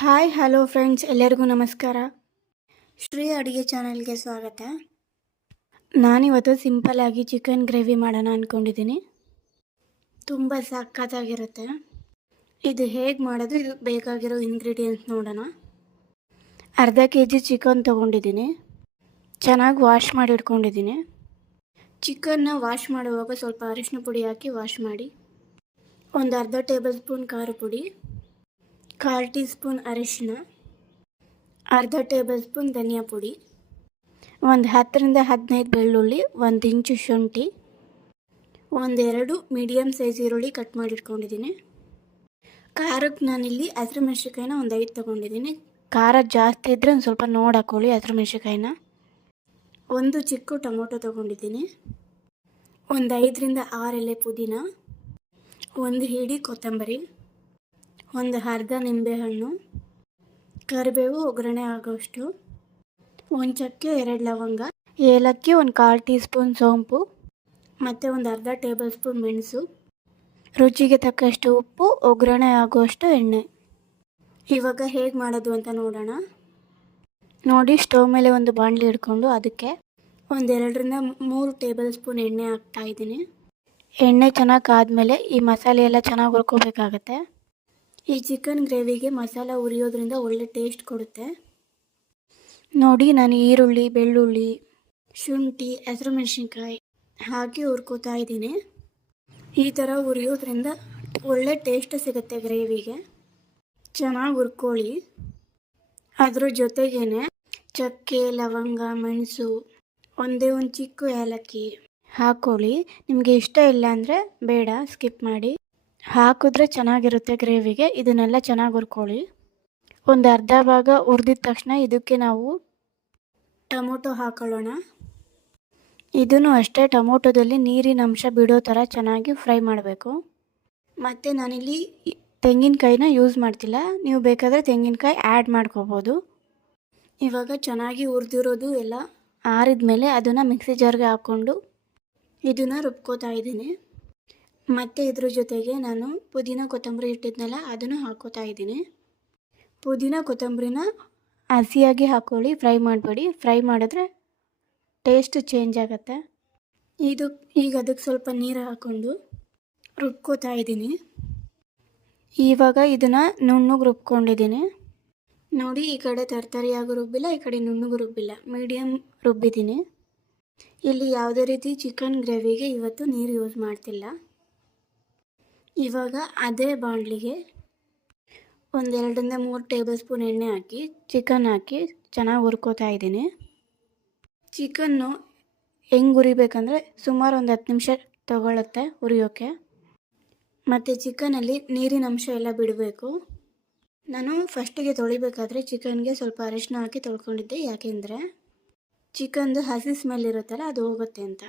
Hi hello friends, ಎಲ್ಲರಿಗೂ ನಮಸ್ಕಾರ. ಶ್ರೀ ಅಡುಗೆ ಚಾನಲ್ಗೆ ಸ್ವಾಗತ. ನಾನಿವತ್ತು ಸಿಂಪಲ್ಲಾಗಿ ಚಿಕನ್ ಗ್ರೇವಿ ಮಾಡೋಣ ಅಂದ್ಕೊಂಡಿದ್ದೀನಿ. ತುಂಬ ಸಖತ್ತಾಗಿರುತ್ತೆ. ಇದು ಹೇಗೆ ಮಾಡೋದು, ಇದು ಬೇಕಾಗಿರೋ ಇಂಗ್ರೀಡಿಯೆಂಟ್ಸ್ ನೋಡೋಣ. ಅರ್ಧ kg ಚಿಕನ್ ತೊಗೊಂಡಿದ್ದೀನಿ. ಚೆನ್ನಾಗಿ ವಾಶ್ ಮಾಡಿ ಇಟ್ಕೊಂಡಿದ್ದೀನಿ. ಚಿಕನ್ನ ವಾಶ್ ಮಾಡುವಾಗ ಸ್ವಲ್ಪ ಅರಿಶಿನ ಪುಡಿ ಹಾಕಿ ವಾಶ್ ಮಾಡಿ. ಒಂದು ಅರ್ಧ ಟೇಬಲ್ ಸ್ಪೂನ್ ಖಾರ ಪುಡಿ, 1/4 ಟೀ ಸ್ಪೂನ್ ಅರಿಶಿನ, ಅರ್ಧ ಟೇಬಲ್ ಸ್ಪೂನ್ ಧನಿಯಾ ಪುಡಿ, ಒಂದು 10-15 ಬೆಳ್ಳುಳ್ಳಿ, 1 ಇಂಚು ಶುಂಠಿ, ಒಂದೆರಡು ಮೀಡಿಯಮ್ ಸೈಜ್ ಈರುಳ್ಳಿ ಕಟ್ ಮಾಡಿಟ್ಕೊಂಡಿದ್ದೀನಿ. ಖಾರಕ್ಕೆ ನಾನಿಲ್ಲಿ ಹಸಿರು ಮೆಣಸಿನ್ಕಾಯಿನ ಒಂದು 5 ತೊಗೊಂಡಿದ್ದೀನಿ. ಖಾರ ಜಾಸ್ತಿ ಇದ್ದರೆ ಒಂದು ಸ್ವಲ್ಪ ನೋಡಿ ಹಾಕ್ಕೊಳ್ಳಿ ಹಸಿರು ಮೆಣಸಿನ್ಕಾಯಿನ. ಒಂದು ಚಿಕ್ಕ ಟೊಮೊಟೊ ತೊಗೊಂಡಿದ್ದೀನಿ. ಒಂದು 5-6 ಎಲೆ ಪುದೀನ, ಒಂದು ಹಿಡಿ ಕೊತ್ತಂಬರಿ, ಒಂದು ಅರ್ಧ ನಿಂಬೆಹಣ್ಣು, ಕರಿಬೇವು ಒಗ್ಗರಣೆ ಆಗೋಷ್ಟು, ಒಂದು ಚಕ್ಕೆ, 2 ಲವಂಗ, ಏಲಕ್ಕಿ, ಒಂದು 1/4 ಟೀ ಸ್ಪೂನ್ ಸೋಂಪು, ಮತ್ತು ಒಂದು ಅರ್ಧ ಟೇಬಲ್ ಸ್ಪೂನ್ ಮೆಣಸು, ರುಚಿಗೆ ತಕ್ಕಷ್ಟು ಉಪ್ಪು, ಒಗ್ಗರಣೆ ಆಗುವಷ್ಟು ಎಣ್ಣೆ. ಇವಾಗ ಹೇಗೆ ಮಾಡೋದು ಅಂತ ನೋಡೋಣ. ನೋಡಿ, ಸ್ಟವ್ ಮೇಲೆ ಒಂದು ಬಾಣಲಿ ಇಟ್ಕೊಂಡು ಅದಕ್ಕೆ ಒಂದು 2-3 ಟೇಬಲ್ ಸ್ಪೂನ್ ಎಣ್ಣೆ ಹಾಕ್ತಾಯಿದ್ದೀನಿ. ಎಣ್ಣೆ ಚೆನ್ನಾಗಿ ಕಾದ್ಮೇಲೆ ಈ ಮಸಾಲೆ ಎಲ್ಲ ಚೆನ್ನಾಗಿ ಹುರ್ಕೋಬೇಕಾಗತ್ತೆ. ಈ ಚಿಕನ್ ಗ್ರೇವಿಗೆ ಮಸಾಲ ಉರಿಯೋದ್ರಿಂದ ಒಳ್ಳೆ ಟೇಸ್ಟ್ ಕೊಡುತ್ತೆ. ನೋಡಿ, ನಾನು ಈರುಳ್ಳಿ, ಬೆಳ್ಳುಳ್ಳಿ, ಶುಂಠಿ, ಹಸಿರು ಮೆಣಸಿನ್ಕಾಯಿ ಹಾಕಿ ಹುರ್ಕೋತಾ ಇದ್ದೀನಿ. ಈ ಥರ ಉರಿಯೋದ್ರಿಂದ ಒಳ್ಳೆ ಟೇಸ್ಟ್ ಸಿಗುತ್ತೆ ಗ್ರೇವಿಗೆ. ಚೆನ್ನಾಗಿ ಹುರ್ಕೊಳ್ಳಿ. ಅದ್ರ ಜೊತೆಗೇ ಚಕ್ಕೆ, ಲವಂಗ, ಮೆಣಸು, ಒಂದೇ ಒಂದು ಚಿಕ್ಕ ಏಲಕ್ಕಿ ಹಾಕ್ಕೊಳ್ಳಿ. ನಿಮಗೆ ಇಷ್ಟ ಇಲ್ಲ ಅಂದರೆ ಬೇಡ, ಸ್ಕಿಪ್ ಮಾಡಿ. ಹಾಕಿದ್ರೆ ಚೆನ್ನಾಗಿರುತ್ತೆ ಗ್ರೇವಿಗೆ. ಇದನ್ನೆಲ್ಲ ಚೆನ್ನಾಗಿ ಹುರ್ಕೊಳ್ಳಿ. ಒಂದು ಅರ್ಧ ಭಾಗ ಹುರಿದಿದ ತಕ್ಷಣ ಇದಕ್ಕೆ ನಾವು ಟೊಮೊಟೊ ಹಾಕೊಳ್ಳೋಣ. ಇದನ್ನು ಅಷ್ಟೇ ಟೊಮೊಟೊದಲ್ಲಿ ನೀರಿನ ಅಂಶ ಬಿಡೋ ಥರ ಚೆನ್ನಾಗಿ ಫ್ರೈ ಮಾಡಬೇಕು. ಮತ್ತು ನಾನಿಲ್ಲಿ ತೆಂಗಿನಕಾಯಿನ ಯೂಸ್ ಮಾಡ್ತಿಲ್ಲ, ನೀವು ಬೇಕಾದರೆ ತೆಂಗಿನಕಾಯಿ ಆ್ಯಡ್ ಮಾಡ್ಕೋಬೋದು. ಇವಾಗ ಚೆನ್ನಾಗಿ ಹುರಿದಿರೋದು ಎಲ್ಲ ಆರಿದ ಮೇಲೆ ಅದನ್ನು ಮಿಕ್ಸಿ ಜಾರ್ಗೆ ಹಾಕ್ಕೊಂಡು ಇದನ್ನು ರುಬ್ಕೋತಾ ಇದ್ದೀನಿ. ಮತ್ತು ಇದ್ರ ಜೊತೆಗೆ ನಾನು ಪುದೀನ ಕೊತ್ತಂಬರಿ ಇಟ್ಟಿದ್ನಲ್ಲ ಅದನ್ನು ಹಾಕ್ಕೋತಾ ಇದ್ದೀನಿ. ಪುದೀನ ಕೊತ್ತಂಬರಿನ ಹಸಿಯಾಗಿ ಹಾಕ್ಕೊಳ್ಳಿ, ಫ್ರೈ ಮಾಡಬೇಡಿ. ಫ್ರೈ ಮಾಡಿದ್ರೆ ಟೇಸ್ಟ್ ಚೇಂಜ್ ಆಗುತ್ತೆ. ಈಗ ಅದಕ್ಕೆ ಸ್ವಲ್ಪ ನೀರು ಹಾಕ್ಕೊಂಡು ರುಬ್ಕೋತಾ ಇದ್ದೀನಿ. ಇವಾಗ ಇದನ್ನು ನುಣ್ಣಗೆ ರುಬ್ಕೊಂಡಿದ್ದೀನಿ. ನೋಡಿ, ಈ ಕಡೆ ತರಕಾರಿಯಾಗೂ ರುಬ್ಬಿಲ್ಲ, ಈ ಕಡೆ ನುಣ್ಣಗೆ ರುಬ್ಬಿಲ್ಲ, ಮೀಡಿಯಮ್ ರುಬ್ಬಿದ್ದೀನಿ. ಇಲ್ಲಿ ಯಾವುದೇ ರೀತಿ ಚಿಕನ್ ಗ್ರೇವಿಗೆ ಇವತ್ತು ನೀರು ಯೂಸ್ ಮಾಡ್ತಿಲ್ಲ. ಇವಾಗ ಅದೇ ಬಾಣಲಿಗೆ ಒಂದು 2-3 ಟೇಬಲ್ ಸ್ಪೂನ್ ಎಣ್ಣೆ ಹಾಕಿ ಚಿಕನ್ ಹಾಕಿ ಚೆನ್ನಾಗಿ ಹುರ್ಕೋತಾ ಇದ್ದೀನಿ. ಚಿಕನ್ನು ಹೆಂಗೆ ಹುರಿಬೇಕಂದ್ರೆ ಸುಮಾರು ಒಂದು 10 ನಿಮಿಷ ತಗೊಳ್ಳುತ್ತೆ ಹುರಿಯೋಕ್ಕೆ. ಮತ್ತು ಚಿಕನಲ್ಲಿ ನೀರಿನ ಅಂಶ ಎಲ್ಲ ಬಿಡಬೇಕು. ನಾನು ಫಸ್ಟಿಗೆ ತೊಳಿಬೇಕಾದ್ರೆ ಚಿಕನ್ಗೆ ಸ್ವಲ್ಪ ಅರಿಶಿನ ಹಾಕಿ ತೊಳ್ಕೊಂಡಿದ್ದೆ, ಯಾಕೆಂದರೆ ಚಿಕನ್ದು ಹಸಿ ಸ್ಮೆಲ್ ಇರುತ್ತಲ್ಲ ಅದು ಹೋಗುತ್ತೆ ಅಂತ.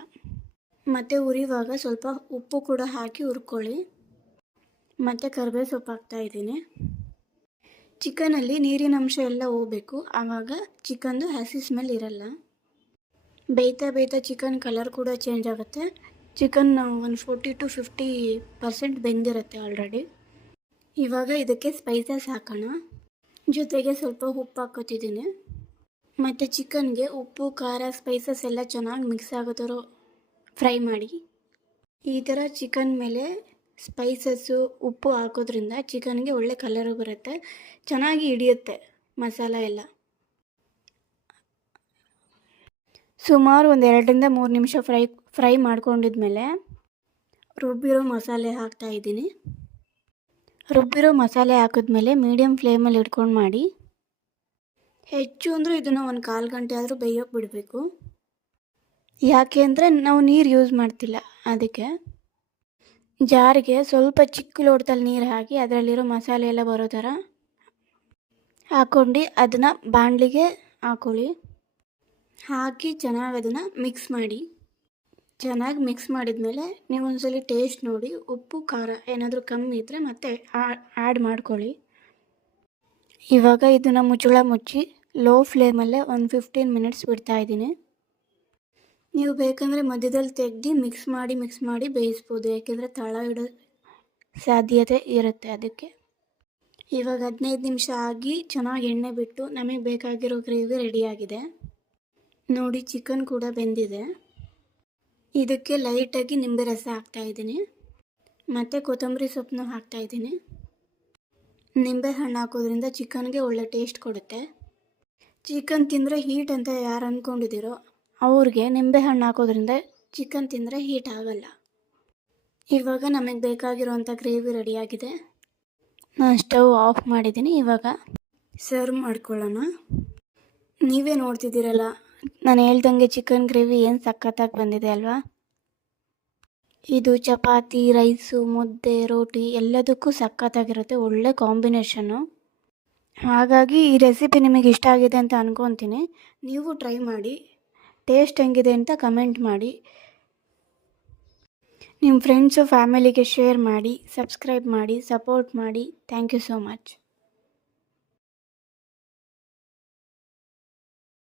ಮತ್ತು ಹುರಿಯುವಾಗ ಸ್ವಲ್ಪ ಉಪ್ಪು ಕೂಡ ಹಾಕಿ ಹುರ್ಕೊಳ್ಳಿ. ಮತ್ತು ಕರಿಬೇವು ಸೊಪ್ಪು ಹಾಕ್ತಾಯಿದ್ದೀನಿ. ಚಿಕನಲ್ಲಿ ನೀರಿನ ಅಂಶ ಎಲ್ಲ ಹೋಗಬೇಕು, ಆವಾಗ ಚಿಕನ್ದು ಹಸಿ ಸ್ಮೆಲ್ ಇರಲ್ಲ. ಬೇಯ್ತಾ ಚಿಕನ್ ಕಲರ್ ಕೂಡ ಚೇಂಜ್ ಆಗುತ್ತೆ. ಚಿಕನ್ ಒಂದು 40-50% ಬೆಂದಿರುತ್ತೆ ಆಲ್ರೆಡಿ. ಇವಾಗ ಇದಕ್ಕೆ ಸ್ಪೈಸಸ್ ಹಾಕೋಣ. ಜೊತೆಗೆ ಸ್ವಲ್ಪ ಉಪ್ಪು ಹಾಕೋತಿದ್ದೀನಿ. ಮತ್ತು ಚಿಕನ್ಗೆ ಉಪ್ಪು, ಖಾರ, ಸ್ಪೈಸಸ್ ಎಲ್ಲ ಚೆನ್ನಾಗಿ ಮಿಕ್ಸ್ ಆಗೋ ಥರ ಫ್ರೈ ಮಾಡಿ. ಈ ಥರ ಚಿಕನ್ ಮೇಲೆ ಸ್ಪೈಸಸ್ಸು, ಉಪ್ಪು ಹಾಕೋದ್ರಿಂದ ಚಿಕನ್ಗೆ ಒಳ್ಳೆ ಕಲರು ಬರುತ್ತೆ, ಚೆನ್ನಾಗಿ ಹಿಡಿಯುತ್ತೆ ಮಸಾಲ ಎಲ್ಲ. ಸುಮಾರು ಒಂದು 2-3 ನಿಮಿಷ ಫ್ರೈ ಮಾಡ್ಕೊಂಡಿದ್ಮೇಲೆ ರುಬ್ಬಿರೋ ಮಸಾಲೆ ಹಾಕ್ತಾಯಿದ್ದೀನಿ. ರುಬ್ಬಿರೋ ಮಸಾಲೆ ಹಾಕಿದ್ಮೇಲೆ ಮೀಡಿಯಮ್ ಫ್ಲೇಮಲ್ಲಿ ಇಟ್ಕೊಂಡು ಮಾಡಿ. ಹೆಚ್ಚು ಅಂದರೆ ಇದನ್ನು ಒಂದು 1/4 ಗಂಟೆ ಆದರೂ ಬೇಯೋಕ್ಕೆ ಬಿಡಬೇಕು. ಯಾಕೆ ಅಂದರೆ ನಾವು ನೀರು ಯೂಸ್ ಮಾಡ್ತಿಲ್ಲ, ಅದಕ್ಕೆ. ಜಾರಿಗೆ ಸ್ವಲ್ಪ ಚಿಕ್ಕ ಲೋಟದಲ್ಲಿ ನೀರು ಹಾಕಿ ಅದರಲ್ಲಿರೋ ಮಸಾಲೆ ಎಲ್ಲ ಬರೋ ಥರ ಹಾಕ್ಕೊಂಡು ಅದನ್ನು ಬಾಣಲಿಗೆ ಹಾಕ್ಕೊಳ್ಳಿ. ಹಾಕಿ ಚೆನ್ನಾಗಿ ಅದನ್ನು ಮಿಕ್ಸ್ ಮಾಡಿ. ಚೆನ್ನಾಗಿ ಮಿಕ್ಸ್ ಮಾಡಿದ್ಮೇಲೆ ನೀವು ಒಂದ್ಸಲ ಟೇಸ್ಟ್ ನೋಡಿ, ಉಪ್ಪು, ಖಾರ ಏನಾದರೂ ಕಮ್ಮಿ ಇದ್ದರೆ ಮತ್ತೆ ಆ್ಯಡ್ ಮಾಡ್ಕೊಳ್ಳಿ. ಇವಾಗ ಇದನ್ನು ಮುಚ್ಚಳ ಮುಚ್ಚಿ ಲೋ ಫ್ಲೇಮಲ್ಲೇ ಒಂದು 15 ಮಿನಿಟ್ಸ್ ಬಿಡ್ತಾಯಿದ್ದೀನಿ. ನೀವು ಬೇಕಂದರೆ ಮಧ್ಯದಲ್ಲಿ ತೆಗೆದು ಮಿಕ್ಸ್ ಮಾಡಿ ಬೇಯಿಸ್ಬೋದು, ಯಾಕೆಂದರೆ ತಳ ಇಡೋ ಸಾಧ್ಯತೆ ಇರುತ್ತೆ ಅದಕ್ಕೆ. ಇವಾಗ 15 ನಿಮಿಷ ಆಗಿ ಚೆನ್ನಾಗಿ ಎಣ್ಣೆ ಬಿಟ್ಟು ನಮಗೆ ಬೇಕಾಗಿರೋ ಗ್ರೇವಿ ರೆಡಿಯಾಗಿದೆ. ನೋಡಿ ಚಿಕನ್ ಕೂಡ ಬೆಂದಿದೆ. ಇದಕ್ಕೆ ಲೈಟಾಗಿ ನಿಂಬೆ ರಸ ಹಾಕ್ತಾಯಿದ್ದೀನಿ ಮತ್ತು ಕೊತ್ತಂಬರಿ ಸೊಪ್ಪನ್ನು ಹಾಕ್ತಾಯಿದ್ದೀನಿ. ನಿಂಬೆ ಹಣ್ಣು ಹಾಕೋದ್ರಿಂದ ಚಿಕನ್ಗೆ ಒಳ್ಳೆ ಟೇಸ್ಟ್ ಕೊಡುತ್ತೆ. ಚಿಕನ್ ತಿಂದರೆ ಹೀಟ್ ಅಂತ ಯಾರು ಅಂದ್ಕೊಂಡಿದ್ದೀರೋ ಅವ್ರಿಗೆ ನಿಂಬೆ ಹಣ್ಣು ಹಾಕೋದ್ರಿಂದ ಚಿಕನ್ ತಿಂದರೆ ಹೀಟ್ ಆಗಲ್ಲ. ಇವಾಗ ನಮಗೆ ಬೇಕಾಗಿರೋವಂಥ ಗ್ರೇವಿ ರೆಡಿಯಾಗಿದೆ. ನಾನು ಸ್ಟವ್ ಆಫ್ ಮಾಡಿದ್ದೀನಿ. ಇವಾಗ ಸರ್ವ್ ಮಾಡ್ಕೊಳ್ಳೋಣ. ನೀವೇ ನೋಡ್ತಿದ್ದೀರಲ್ಲ, ನಾನು ಹೇಳ್ದಂಗೆ ಚಿಕನ್ ಗ್ರೇವಿ ಏನು ಸಖತ್ತಾಗಿ ಬಂದಿದೆ ಅಲ್ವಾ. ಇದು ಚಪಾತಿ, ರೈಸು, ಮುದ್ದೆ, ರೋಟಿ ಎಲ್ಲದಕ್ಕೂ ಸಖತ್ತಾಗಿರುತ್ತೆ. ಒಳ್ಳೆ ಕಾಂಬಿನೇಷನ್ನು. ಹಾಗಾಗಿ ಈ ರೆಸಿಪಿ ನಿಮಗೆ ಇಷ್ಟ ಆಗಿದೆ ಅಂತ ಅಂದ್ಕೊತೀನಿ. ನೀವು ಟ್ರೈ ಮಾಡಿ, ಟೇಸ್ಟ್ ಹೆಂಗಿದೆ ಅಂತ ಕಮೆಂಟ್ ಮಾಡಿ. ನಿಮ್ಮ ಫ್ರೆಂಡ್ಸು ಫ್ಯಾಮಿಲಿಗೆ ಶೇರ್ ಮಾಡಿ, ಸಬ್ಸ್ಕ್ರೈಬ್ ಮಾಡಿ, ಸಪೋರ್ಟ್ ಮಾಡಿ. Thank you so much.